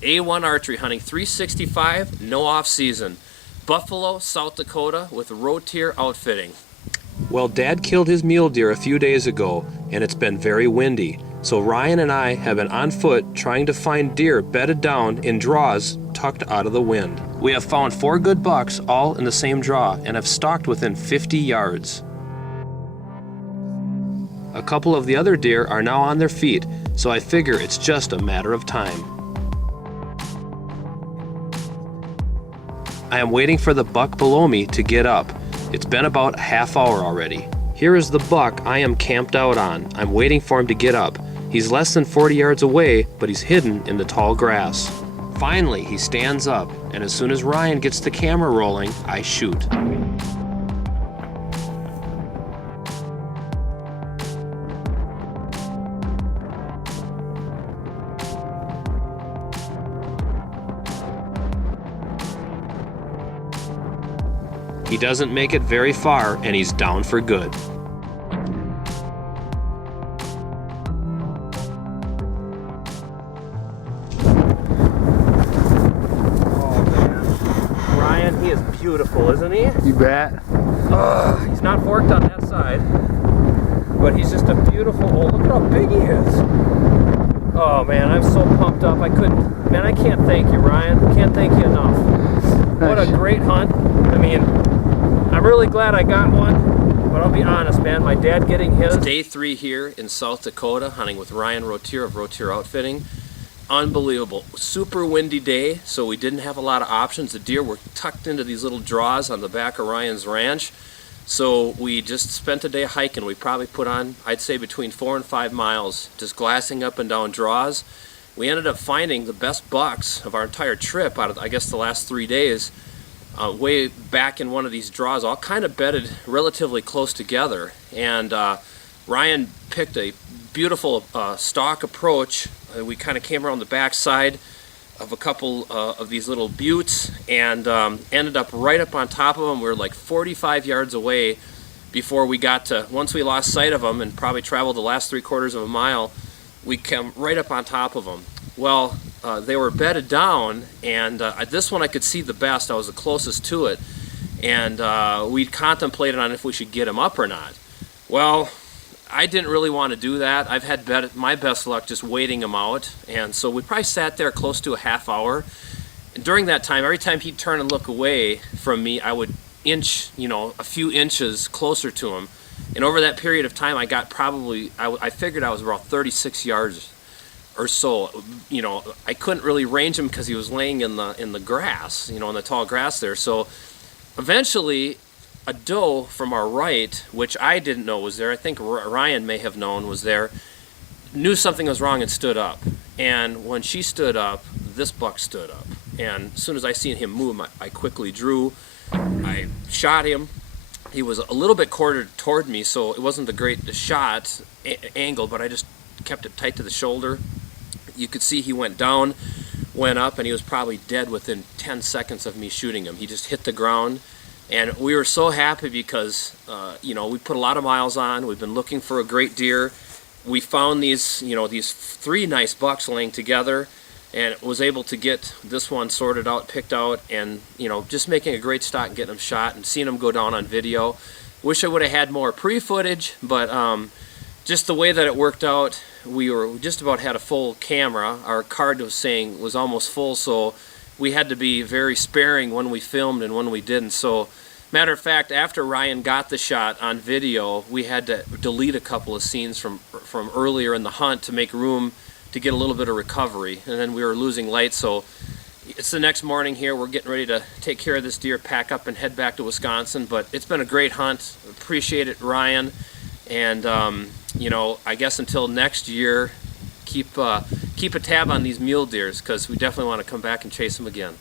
A1 archery hunting, 365, no off season. Buffalo, South Dakota with Mule Deer Outfitting. Well, Dad killed his mule deer a few days ago, and it's been very windy. So Ryan and I have been on foot trying to find deer bedded down in draws tucked out of the wind. We have found 4 good bucks all in the same draw and have stalked within 50 yards. A couple of the other deer are now on their feet, so I figure it's just a matter of time. I am waiting for the buck below me to get up. It's been about a half hour already. Here is the buck I am camped out on. I'm waiting for him to get up. He's less than 40 yards away, but he's hidden in the tall grass. Finally, he stands up, and as soon as Ryan gets the camera rolling, I shoot. He doesn't make it very far, and he's down for good. Oh man, Ryan, he is beautiful, isn't he? You bet. He's not forked on that side, but he's just a beautiful, oh, look at how big he is. Oh man, I'm so pumped up. I can't thank you, Ryan. I can't thank you enough. What a great hunt. I mean, I'm really glad I got one, but I'll be honest, man, my dad getting his. It's day 3 here in South Dakota, hunting with Ryan Mule Deer of Mule Deer Outfitting. Unbelievable. Super windy day, so we didn't have a lot of options. The deer were tucked into these little draws on the back of Ryan's ranch. So we just spent a day hiking. We probably put on, I'd say, between 4 and 5 miles, just glassing up and down draws. We ended up finding the best bucks of our entire trip out of, I guess, the last 3 days. Way back in one of these draws, all kind of bedded relatively close together. And Ryan picked a beautiful stalk approach. We kind of came around the backside of a couple of these little buttes and ended up right up on top of them. We were like 45 yards away before we got to, once we lost sight of them and probably traveled the last 3/4 of a mile, we came right up on top of them. Well, they were bedded down, and this one I could see the best. I was the closest to it, and we contemplated on if we should get him up or not. Well, I didn't really want to do that. I've had my best luck just waiting him out, and so we probably sat there close to a half hour. And during that time, every time he'd turn and look away from me, I would inch, a few inches closer to him. And over that period of time, I got probably, I figured I was about 36 yards or so. I couldn't really range him because he was laying in the grass, in the tall grass there. So eventually, a doe from our right, which I didn't know was there, I think Ryan may have known was there, knew something was wrong and stood up. And when she stood up, this buck stood up. And as soon as I seen him move, I quickly drew. I shot him. He was a little bit quartered toward me, so it wasn't the great shot angle, but I just kept it tight to the shoulder. You could see he went down, went up, and he was probably dead within 10 seconds of me shooting him. He just hit the ground. And we were so happy because, we put a lot of miles on. We've been looking for a great deer. We found these 3 nice bucks laying together, and was able to get this one sorted out, picked out, and, just making a great shot and getting him shot and seeing him go down on video. Wish I would have had more pre-footage, but just the way that it worked out, we just about had a full camera. Our card was almost full, so we had to be very sparing when we filmed and when we didn't. So, matter of fact, after Ryan got the shot on video, we had to delete a couple of scenes from earlier in the hunt to make room to get a little bit of recovery. And then we were losing light, so it's the next morning here. We're getting ready to take care of this deer, pack up, and head back to Wisconsin. But it's been a great hunt. Appreciate it, Ryan. And I guess until next year, keep a tab on these mule deers, because we definitely want to come back and chase them again.